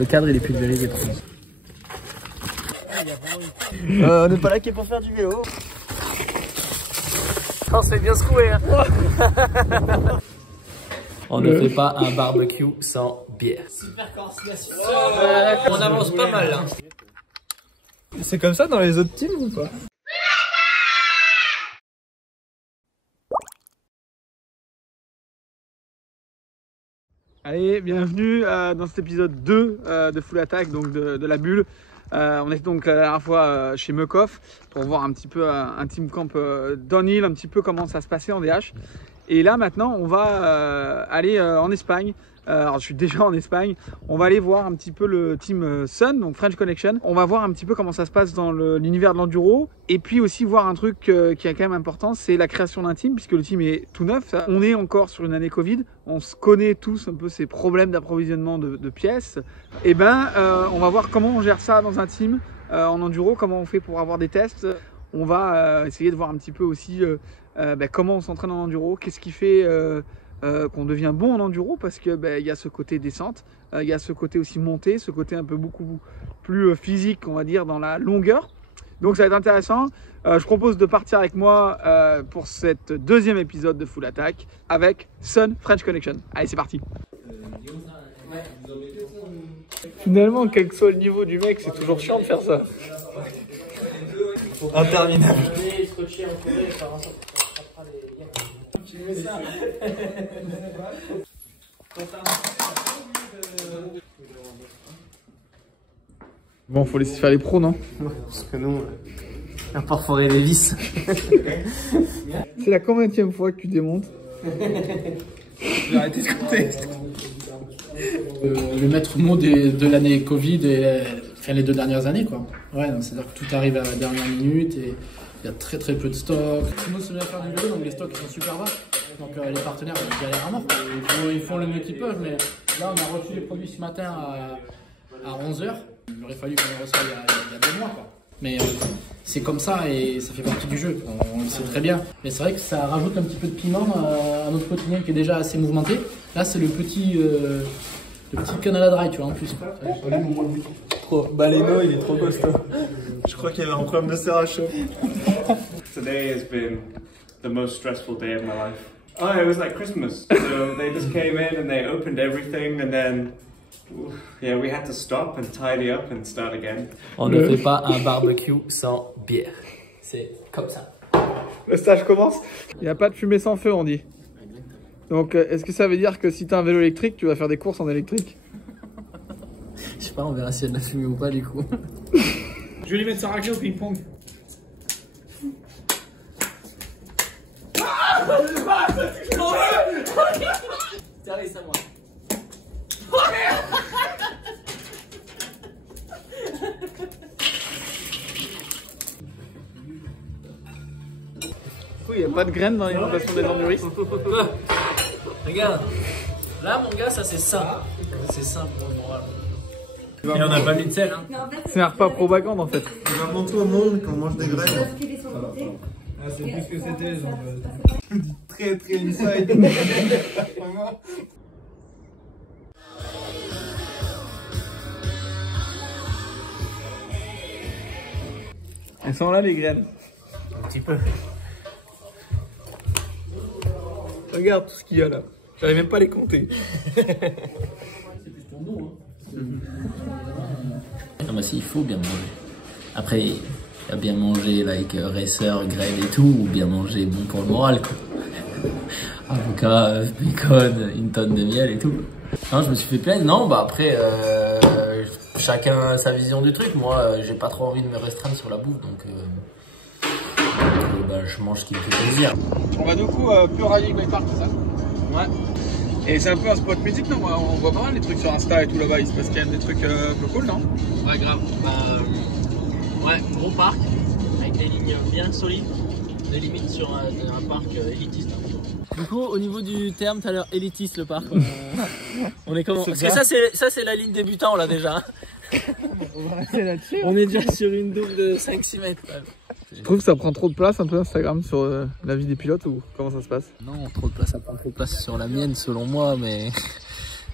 Le cadre il est pulvérisé par contre. On n'est pas là que pour faire du vélo. On se fait bien secouer hein. On ne fait pas un barbecue sans bière. Super coordination. On avance pas mal là. C'est comme ça dans les autres teams ou pas? Allez, bienvenue dans cet épisode 2 de Full Attack, donc de la bulle. On est donc la dernière fois chez Muckhoff pour voir un petit peu un team camp downhill, un petit peu comment ça se passait en DH. Et là maintenant on va aller en Espagne. Alors je suis déjà en Espagne. On va aller voir un petit peu le team Sun, donc French Connection. On va voir un petit peu comment ça se passe dans l'univers de l'enduro. Et puis aussi voir un truc qui est quand même important, c'est la création d'un team, puisque le team est tout neuf. On est encore sur une année Covid. On se connaît tous un peu ces problèmes d'approvisionnement de pièces. Et on va voir comment on gère ça dans un team en enduro, comment on fait pour avoir des tests. On va essayer de voir un petit peu aussi comment on s'entraîne en enduro, qu'est-ce qui fait qu'on devient bon en enduro, parce que y a ce côté descente, il y a ce côté aussi montée, ce côté un peu beaucoup plus physique, on va dire, dans la longueur. Donc ça va être intéressant. Je propose de partir avec moi pour cette deuxième épisode de Full Attack avec Sun French Connection. Allez, c'est parti. Finalement, quel que soit le niveau du mec, c'est toujours chiant de faire ça. Interminable. Bon, faut laisser faire les pros, non? Parce que nous, on a perforé les vis. C'est la combienième fois que tu démontes? J'ai arrêté de compter. Le maître mot de l'année Covid et enfin, les 2 dernières années, quoi. Ouais, c'est-à-dire que tout arrive à la dernière minute et il y a très peu de stocks. Nous, c'est bien faire du vélo, donc les stocks sont super bas. Donc les partenaires galèrent à mort. Ils font le mieux qu'ils peuvent, mais là, on a reçu les produits ce matin à 11 h. Il aurait fallu qu'on les reçoive il y a 2 mois, quoi. Mais c'est comme ça et ça fait partie du jeu. On le sait très bien. Mais c'est vrai que ça rajoute un petit peu de piment à notre quotidien qui est déjà assez mouvementé. Là, c'est le petit Canada Dry, tu vois, en plus. Baleno, il est trop costaud. Je crois qu'il y avait un problème de serre à chaud. Today has been the most stressful day of my life. Oh, it was like Christmas. So they just came in and they opened everything and then, yeah, we had to stop and tidy up and start again. On ne fait pas un barbecue sans bière. C'est comme ça. Le stage commence. Il n'y a pas de fumée sans feu, on dit. Donc, est-ce que ça veut dire que si tu as un vélo électrique, tu vas faire des courses en électrique? Je sais pas, on verra si elle a fumé ou pas du coup. Je vais lui mettre sa raclée au ping-pong. Sérieux, c'est à moi. Il n'y a pas de graines dans l'alimentation des enduristes. Regarde, là mon gars, ça c'est ça. C'est simple pour le moral. Et on n'a pas mis de sel. Hein. C'est un repas propagande en fait. Tu vas montrer au monde qu'on mange des graines. Ah, c'est plus ce que c'était. Très inside. Elles sont là les graines. Un petit peu. Regarde tout ce qu'il y a là. J'arrive même pas à les compter. Non mais si, il faut bien manger. Après, il y a bien manger like racer, grêle et tout, ou bien manger bon pour le moral quoi. Avocat, bacon, une tonne de miel et tout. Non, je me suis fait plaisir. Non, bah après, chacun sa vision du truc. Moi, j'ai pas trop envie de me restreindre sur la bouffe, donc bah, je mange ce qui me fait plaisir. On va du coup plus riding by park, c'est ça? Ouais. Et c'est un peu un spot mythique, non? On voit pas mal les trucs sur Insta et tout là-bas. Il se passe quand même des trucs un peu cool, non? Ouais, grave. Ouais, gros parc avec des lignes bien solides, des limites sur un parc élitiste. Du coup, au niveau du terme, tout à l'heure, élitiste le parc. On est comment? Parce que ça, c'est la ligne débutant là déjà. On va rester là-dessus. On est déjà sur une double de 5-6 mètres. Je trouve que ça prend trop de place un peu Instagram sur la vie des pilotes ou comment ça se passe? Non, trop de place, ça prend trop de place sur la mienne selon moi, mais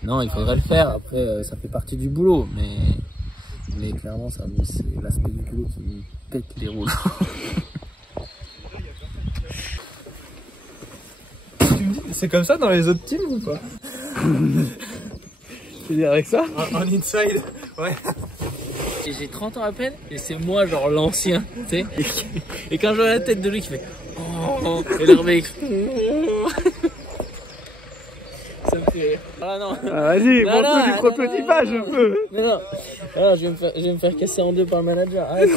Non, il faudrait le faire. Après, ça fait partie du boulot, mais clairement, c'est l'aspect du boulot qui me pète les roues. C'est comme ça dans les autres teams ou pas? Tu veux dire avec ça? En inside, ouais. J'ai 30 ans à peine et c'est moi genre l'ancien, tu sais. Et quand je vois la tête de lui qui fait oh, et l'armée explose. Ça me fait rire. Ah non. Vas-y, Non, montre-nous non, du non, prototypage un peu. Non. Alors, je vais me faire casser en deux par le manager. Arrête,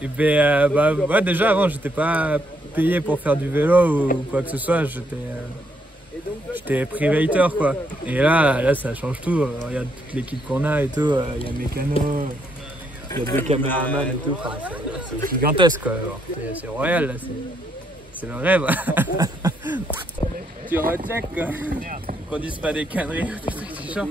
Et ben, ouais, déjà avant, j'étais pas payé pour faire du vélo ou quoi que ce soit. J'étais privater quoi. Et là, ça change tout. Regarde toute l'équipe qu'on a et tout. Il y a mécano, il y a 2 caméramans et tout. Enfin, c'est gigantesque quoi. C'est royal là. C'est le rêve. Tu recheck quoi. Qu'on dise pas des conneries. Tu chantes.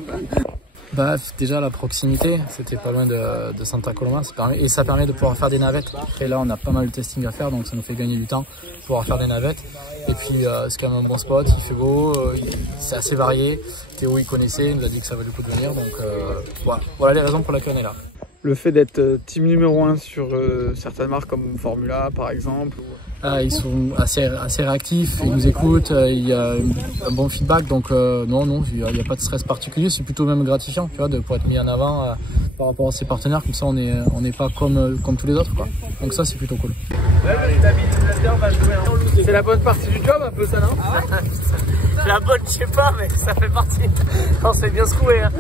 Bah déjà la proximité, c'était pas loin de Santa Coloma, et ça permet de pouvoir faire des navettes. Et là on a pas mal de testing à faire, donc ça nous fait gagner du temps pour pouvoir faire des navettes. Et puis c'est quand même un bon spot, il fait beau, c'est assez varié. Théo il connaissait, il nous a dit que ça valait le coup de venir, donc voilà les raisons pour lesquelles on est là. Le fait d'être team numéro 1 sur certaines marques comme Formula par exemple. Ils sont assez réactifs, ils nous écoutent, il y a un bon feedback, donc non, il n'y a pas de stress particulier, c'est plutôt même gratifiant, tu vois, de pouvoir être mis en avant par rapport à ses partenaires, comme ça on n'est pas comme tous les autres, quoi. Donc ça c'est plutôt cool. C'est la bonne partie du job un peu ça, non? la bonne, je sais pas, mais ça fait partie. On s'est bien secoué. Hein.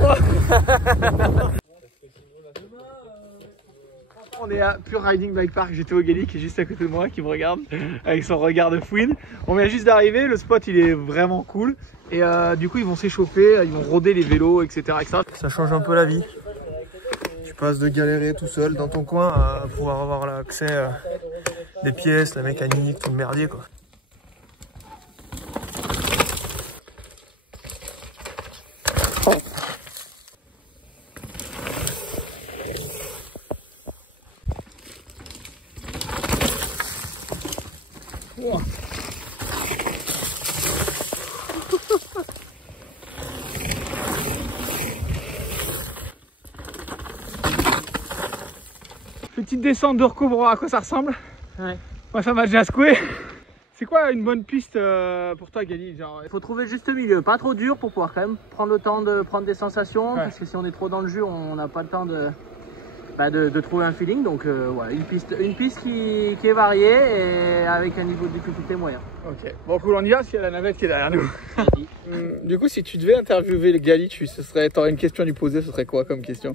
On est à Pure Riding Bike Park, j'ai Théo Gali qui est juste à côté de moi, qui me regarde avec son regard de fouine. On vient juste d'arriver, le spot il est vraiment cool. Et du coup ils vont s'échauffer, ils vont rôder les vélos, etc., etc. Ça change un peu la vie. Tu passes de galérer tout seul dans ton coin à pouvoir avoir l'accès à des pièces, la mécanique, tout le merdier quoi. Wow. Petite descente de recours pour voir à quoi ça ressemble. Ouais. Moi ça m'a déjà secoué. C'est quoi une bonne piste pour toi Gali? Il faut trouver le juste milieu, pas trop dur pour pouvoir quand même prendre le temps de prendre des sensations, parce que si on est trop dans le jus, on n'a pas le temps de trouver un feeling. Donc voilà, une piste qui est variée et avec un niveau de difficulté moyen. Ok, bon cool, on y va parce qu'il y a la navette qui est derrière nous. Du coup, si tu devais interviewer le Gali, t'aurais une question à lui poser, ce serait quoi comme question?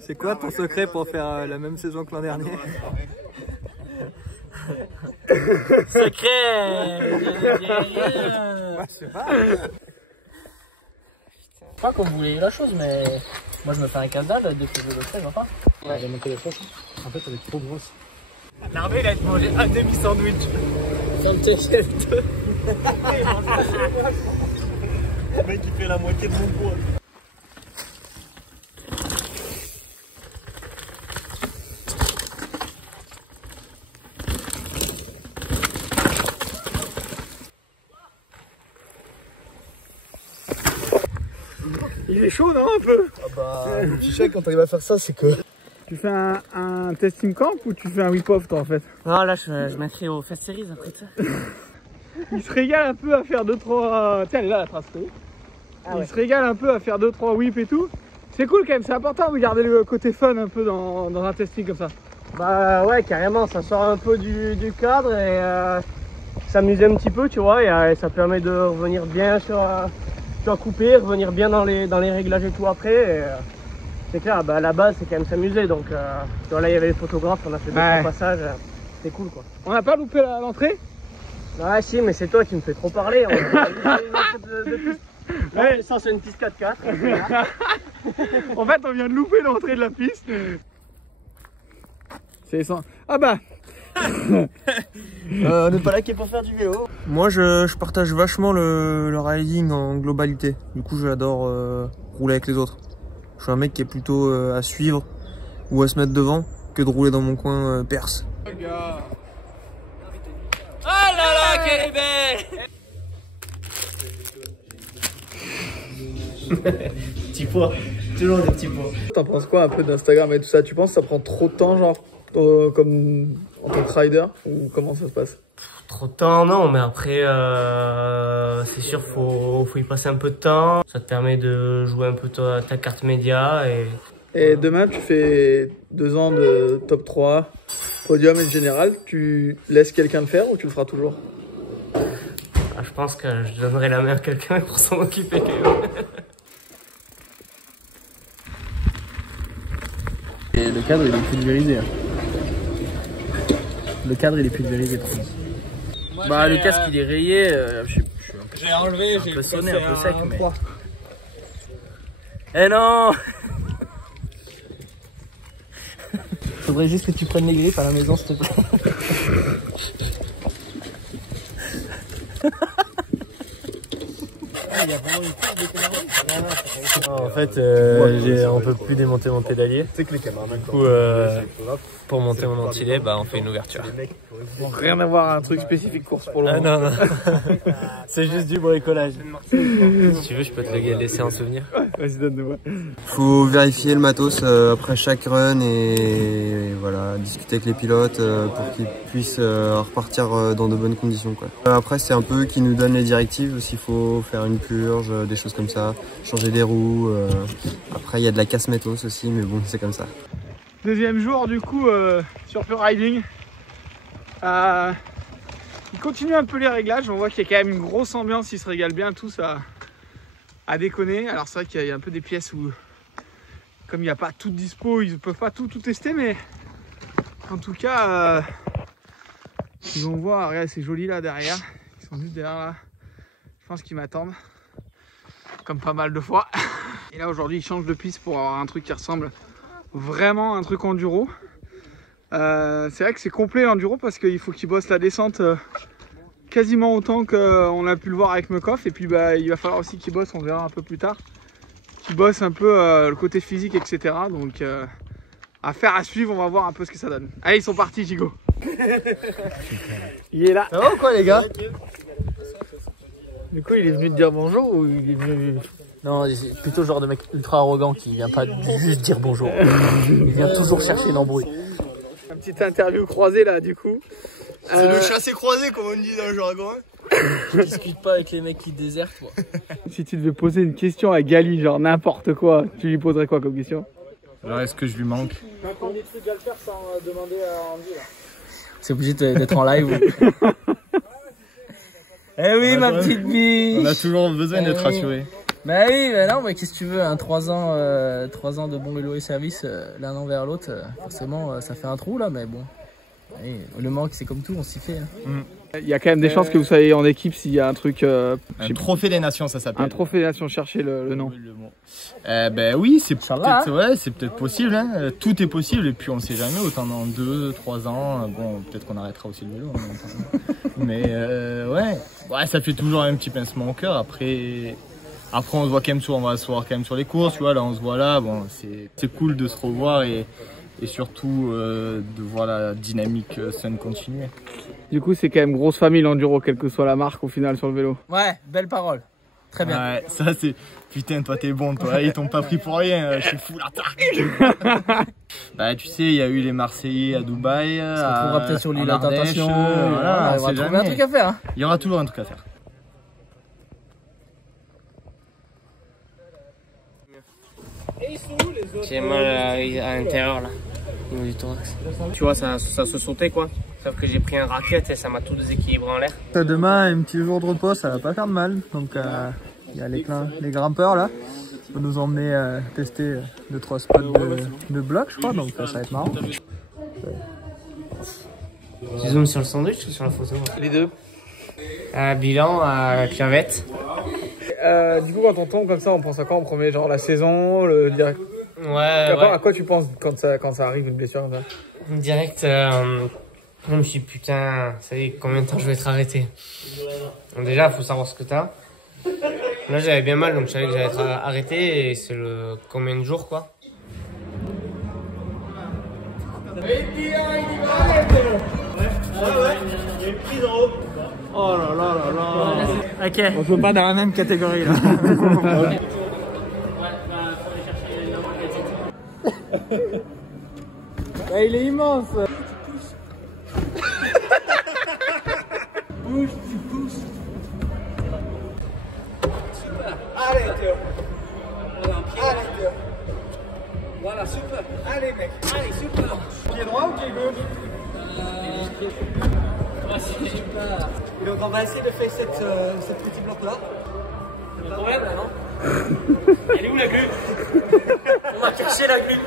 C'est quoi ton secret pour faire la même saison que l'an dernier? Secret. Moi, je sais pas. Pas comme vous voulez la chose, mais moi je me fais un casse-dalle depuis le 13, enfin. Ouais. J'ai monté les proches. En fait elle est trop grosse. L'armée il a mangé un demi-sandwich. Le mec il fait la moitié de mon poids. Il est chaud non un peu? Le petit chèque quand t'arrives à faire ça c'est que... Tu fais un testing camp ou tu fais un whip-off toi en fait? Non là je m'inscris au Fest Series après ça. Il se régale un peu à faire 2-3... Tiens elle est là la trace. Il se régale un peu à faire 2-3 whips et tout. C'est cool quand même, c'est important de garder le côté fun un peu dans un testing comme ça. Bah ouais carrément, ça sort un peu du cadre et s'amuser un petit peu tu vois, et ça permet de revenir bien sur couper, revenir bien dans les réglages et tout après. C'est clair, bah, la base c'est quand même s'amuser, donc là il y avait les photographes, on a fait 2-3 passages, c'est cool quoi. On n'a pas loupé l'entrée? Ouais si, mais c'est toi qui me fais trop parler. On a une entrée de piste. Ouais, ça c'est une piste 4x4. En fait on vient de louper l'entrée de la piste. C'est ça. Ah bah on n'est pas là qui est pour faire du vélo. Moi je partage vachement le riding en globalité. Du coup j'adore rouler avec les autres. Je suis un mec qui est plutôt à suivre ou à se mettre devant que de rouler dans mon coin perse. Oh là là, qu'elle est belle! Petits pois, toujours des petits pois. T'en penses quoi un peu d'Instagram et tout ça? Tu penses que ça prend trop de temps, genre, comme en tant que rider, ou comment ça se passe? Trop de temps, non, mais après, c'est sûr, faut y passer un peu de temps. Ça te permet de jouer un peu ta carte média. Et demain, tu fais 2 ans de top 3, podium et général. Tu laisses quelqu'un le faire ou tu le feras toujours? Je pense que je donnerai la main à quelqu'un pour s'en occuper quand même. Et le cadre il est pulvérisé. Le cadre il est pulvérisé par contre. Bah le casque il est rayé, je suis J'ai enlevé, un peu sonné, un peu sec mais... 3. Eh non. Faudrait juste que tu prennes les griffes à la maison s'il te plaît. En fait, on peut plus démonter mon pédalier. Du coup, pour monter mon ventilé, bah, on fait une ouverture. Donc rien à voir un truc spécifique course pour le moment. Non, non. C'est juste du bricolage. Si tu veux, je peux te le laisser en souvenir. Vas-y, donne-moi. Faut vérifier le matos après chaque run et voilà, discuter avec les pilotes pour qu'ils puissent repartir dans de bonnes conditions, quoi. Après, c'est un peu eux qui nous donnent les directives, s'il faut faire une purge, des choses comme ça, changer des roues. Après, il y a de la casse matos aussi, mais bon, c'est comme ça. Deuxième jour du coup sur Pure Riding. Ils continuent un peu les réglages, on voit qu'il y a quand même une grosse ambiance, ils se régalent bien tous à déconner. Alors c'est vrai qu'il y a un peu des pièces où, comme il n'y a pas tout dispo, ils ne peuvent pas tout tester, mais en tout cas, ils vont voir, regarde c'est joli là derrière, ils sont juste derrière là, je pense qu'ils m'attendent, comme pas mal de fois. Et là aujourd'hui ils changent de piste pour avoir un truc qui ressemble vraiment à un truc enduro. C'est vrai que c'est complet l'enduro parce qu'il faut qu'il bosse la descente quasiment autant qu'on a pu le voir avec Meucoff, et puis bah, il va falloir aussi qu'il bosse, on verra un peu plus tard, qu'il bosse un peu le côté physique, etc. Donc affaire à suivre, on va voir un peu ce que ça donne. Allez, ils sont partis, Gigo. Il est là. Ça va ou quoi les gars? Du coup il est venu te dire bonjour ou il est venu... Non, c'est plutôt le genre de mec ultra arrogant qui vient pas juste dire bonjour. Il vient toujours chercher l'embrouille. Une petite interview croisée là du coup. C'est le chassé-croisé comme on dit dans le jargon. Je discute pas avec les mecs qui désertent moi. Si tu devais poser une question à Gali, genre n'importe quoi, tu lui poserais quoi comme question? Alors est-ce que je lui manque? On a des trucs à le faire sans demander à Andy là. C'est obligé d'être en live. Eh oui ma petite biche. On a toujours besoin d'être rassuré. Bah oui, mais non, mais qu'est-ce que tu veux, hein, 3 ans de bon vélo et service l'un envers l'autre, forcément ça fait un trou là, mais bon. Allez, le manque c'est comme tout, on s'y fait. Hein. Il y a quand même des chances que vous soyez en équipe s'il y a un truc... un trophée des nations ça s'appelle. Un trophée des nations, cherchez le nom. Ben oui, c'est peut-être hein ouais, c'est peut-être possible, hein. Tout est possible et puis on sait jamais, autant dans 2-3 ans, bon peut-être qu'on arrêtera aussi le vélo. Mais ouais, ça fait toujours un petit pincement au cœur. Après on se voit quand même on va se voir quand même sur les courses, tu vois, là on se voit là, bon c'est cool de se revoir et surtout de voir la dynamique saine continuer. Du coup c'est quand même grosse famille l'enduro, quelle que soit la marque au final sur le vélo. Ouais, belle parole. Très bien. Ouais, ça c'est... Putain toi t'es bon toi, ils t'ont pas pris pour rien, je suis fou la tarque. Bah tu sais, il y a eu les Marseillais à Dubaï, On se retrouvera peut-être sur l'île à Tentation, voilà, on va trouver un truc à faire. Hein. Il y aura toujours un truc à faire. J'ai mal à l'intérieur là, au niveau du thorax. Tu vois, ça se sautait quoi. Sauf que j'ai pris un racket et ça m'a tout déséquilibré en l'air. Demain, un petit jour de repos, ça va pas faire de mal. Donc il y a les grimpeurs là. Ils vont nous emmener tester 2-3 spots de bloc, je crois, donc ça va être marrant. Tu zoomes sur le sandwich ou sur la photo? Les deux. Bilan à clavette. Du coup quand on tombe comme ça, on pense à quoi en premier? Genre la saison, le direct. Ouais. À quoi tu penses quand ça arrive une blessure comme ça? Direct, je me suis dit, putain, ça y est, combien de temps je vais être arrêté? Donc déjà, il faut savoir ce que t'as. Là, j'avais bien mal, donc je savais que j'allais être arrêté et c'est le combien de jours, quoi. Oh là là là là. Ok. On peut pas dans la même catégorie là. Bah, il est immense. Bouge, tu pousses. Super. Allez Théo. Voilà, pied. Allez Théo. Voilà, super. Allez mec. Allez, super. Pied droit ou pied gauche? C'est super. Et donc on va essayer de faire ce petit bloc là. C'est pas problème là, non? Elle est où la grue? On va chercher la grue.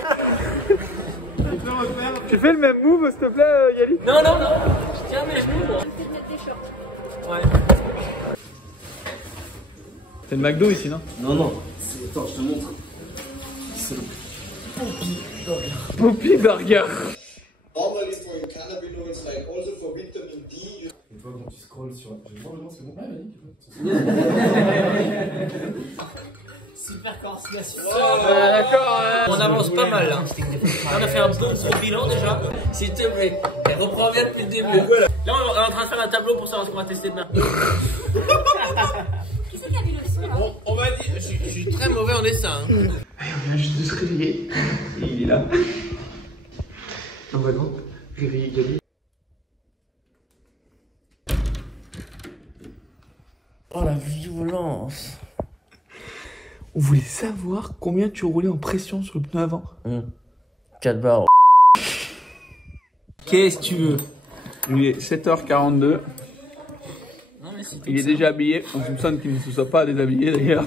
Tu fais le même move s'il te plaît Yali? Non, non, non. Je tiens mes genoux moi. Ouais. C'est le McDo ici, non? Non, non. Attends, je te montre. C'est le Poppy Burger. Normally for cannabinoids, like also for vitamin D. Et toi, quand tu scrolls sur. Je vois le nom, c'est bon. Super coordination. D'accord. On avance pas mal là. On a fait un bon gros bilan déjà. S'il te plaît, reprends bien depuis le début. Là, on est en train de faire un tableau pour savoir ce qu'on va tester demain. On va dire, je suis très mauvais en dessin. On vient juste de se réveiller. Et il est là. On va donc réveiller Yali. Oh la violence. On voulait savoir combien tu roulais en pression sur le pneu avant. 4 barres. Qu'est-ce que tu veux? Il est 7h42. Il est déjà habillé. On soupçonne qu'il ne se soit pas déshabillé d'ailleurs.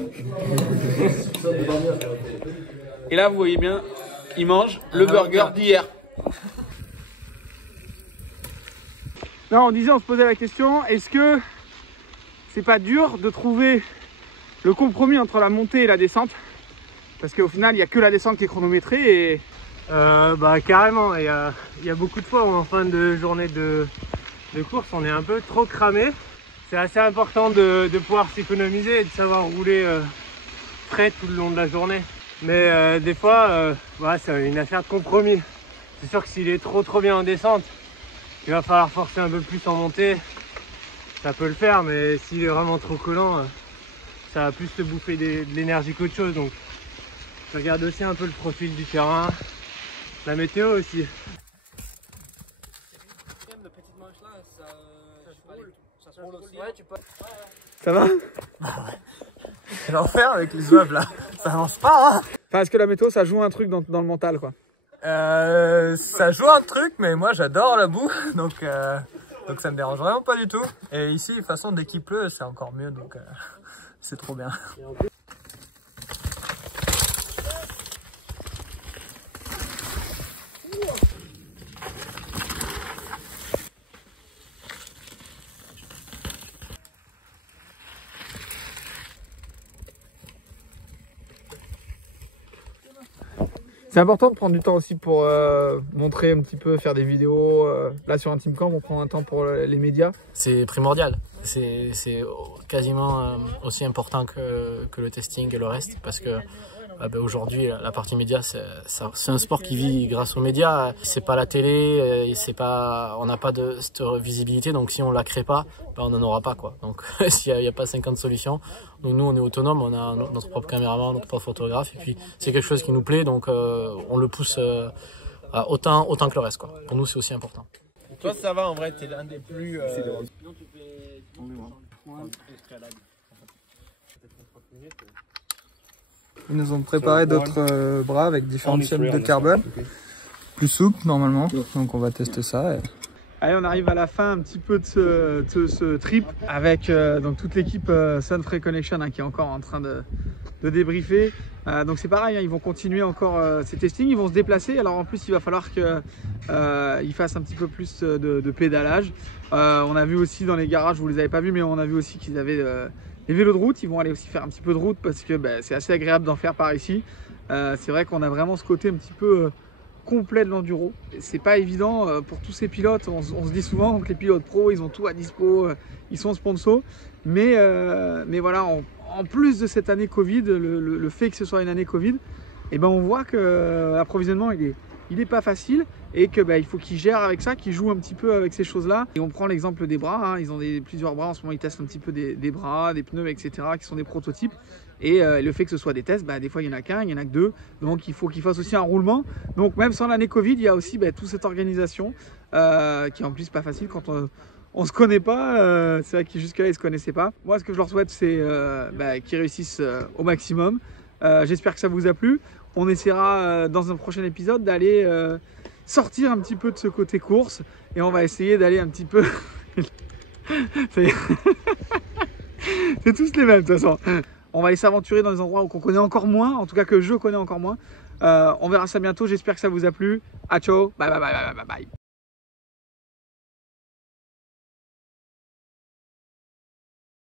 Et là, vous voyez bien, il mange le burger d'hier. Non, on disait, on se posait la question, est-ce que c'est pas dur de trouver le compromis entre la montée et la descente? Parce qu'au final, il n'y a que la descente qui est chronométrée et... Bah carrément, il y a beaucoup de fois où en fin de journée de course on est un peu trop cramé. C'est assez important de pouvoir s'économiser et de savoir rouler frais tout le long de la journée. Mais des fois, voilà, c'est une affaire de compromis. C'est sûr que s'il est trop bien en descente, il va falloir forcer un peu plus en montée. Ça peut le faire, mais s'il est vraiment trop collant, ça va plus te bouffer de l'énergie qu'autre chose. Donc je regarde aussi un peu le profil du terrain, la météo aussi. Ça va? C'est l'enfer avec les oeufs là. Ça avance pas hein. Enfin, est-ce que la météo ça joue un truc dans le mental quoi? Ça joue un truc, mais moi j'adore la boue, donc ça me dérange vraiment pas du tout. Et ici, de toute façon, dès qu'il pleut, c'est encore mieux, donc c'est trop bien. C'est important de prendre du temps aussi pour montrer un petit peu, faire des vidéos. Là sur un team camp, on prend un temps pour les médias. C'est primordial. C'est quasiment aussi important que le testing et le reste parce que aujourd'hui la partie média c'est un sport qui vit grâce aux médias. C'est pas la télé, on n'a pas de cette visibilité, donc si on la crée pas, on n'en aura pas quoi. Donc s'il n'y a pas 50 solutions, donc nous on est autonome, on a notre propre caméraman, notre propre photographe et puis c'est quelque chose qui nous plaît, donc on le pousse autant que le reste quoi. Pour nous c'est aussi important. Toi ça va en vrai, t'es l'un des plus... Ils nous ont préparé d'autres bras avec différentes chaînes de carbone. Plus souple normalement, donc on va tester ça. Allez, on arrive à la fin un petit peu de ce trip avec donc toute l'équipe Sunfree Connection qui est encore en train de débriefer. Donc c'est pareil, ils vont continuer encore ces testings, ils vont se déplacer. Alors en plus il va falloir qu'ils fassent un petit peu plus de pédalage. On a vu aussi dans les garages, vous les avez pas vus, mais on a vu aussi qu'ils avaient les vélos de route. Ils vont aller aussi faire un petit peu de route parce que c'est assez agréable d'en faire par ici. C'est vrai qu'on a vraiment ce côté un petit peu complet de l'enduro. C'est pas évident pour tous ces pilotes. On se dit souvent que les pilotes pros, ils ont tout à dispo, ils sont sponsors. Mais voilà, en plus de cette année Covid, le fait que ce soit une année Covid, on voit que l'approvisionnement il est pas facile et que il faut qu'ils gèrent avec ça, qu'ils jouent un petit peu avec ces choses-là. Et on prend l'exemple des bras, ils ont plusieurs bras en ce moment, ils testent un petit peu des bras, des pneus, etc. qui sont des prototypes. Et le fait que ce soit des tests, des fois il n'y en a qu'un, il n'y en a que deux. Donc il faut qu'ils fassent aussi un roulement. Donc même sans l'année Covid, il y a aussi toute cette organisation qui est en plus pas facile quand on ne se connaît pas. C'est vrai que jusque-là ils ne se connaissaient pas. Moi ce que je leur souhaite c'est qu'ils réussissent au maximum. J'espère que ça vous a plu. On essaiera dans un prochain épisode d'aller sortir un petit peu de ce côté course. Et on va essayer d'aller un petit peu... C'est tous les mêmes de toute façon. On va aller s'aventurer dans des endroits qu'on connaît encore moins, en tout cas que je connais encore moins. On verra ça bientôt, j'espère que ça vous a plu. A ciao, bye bye bye bye bye bye.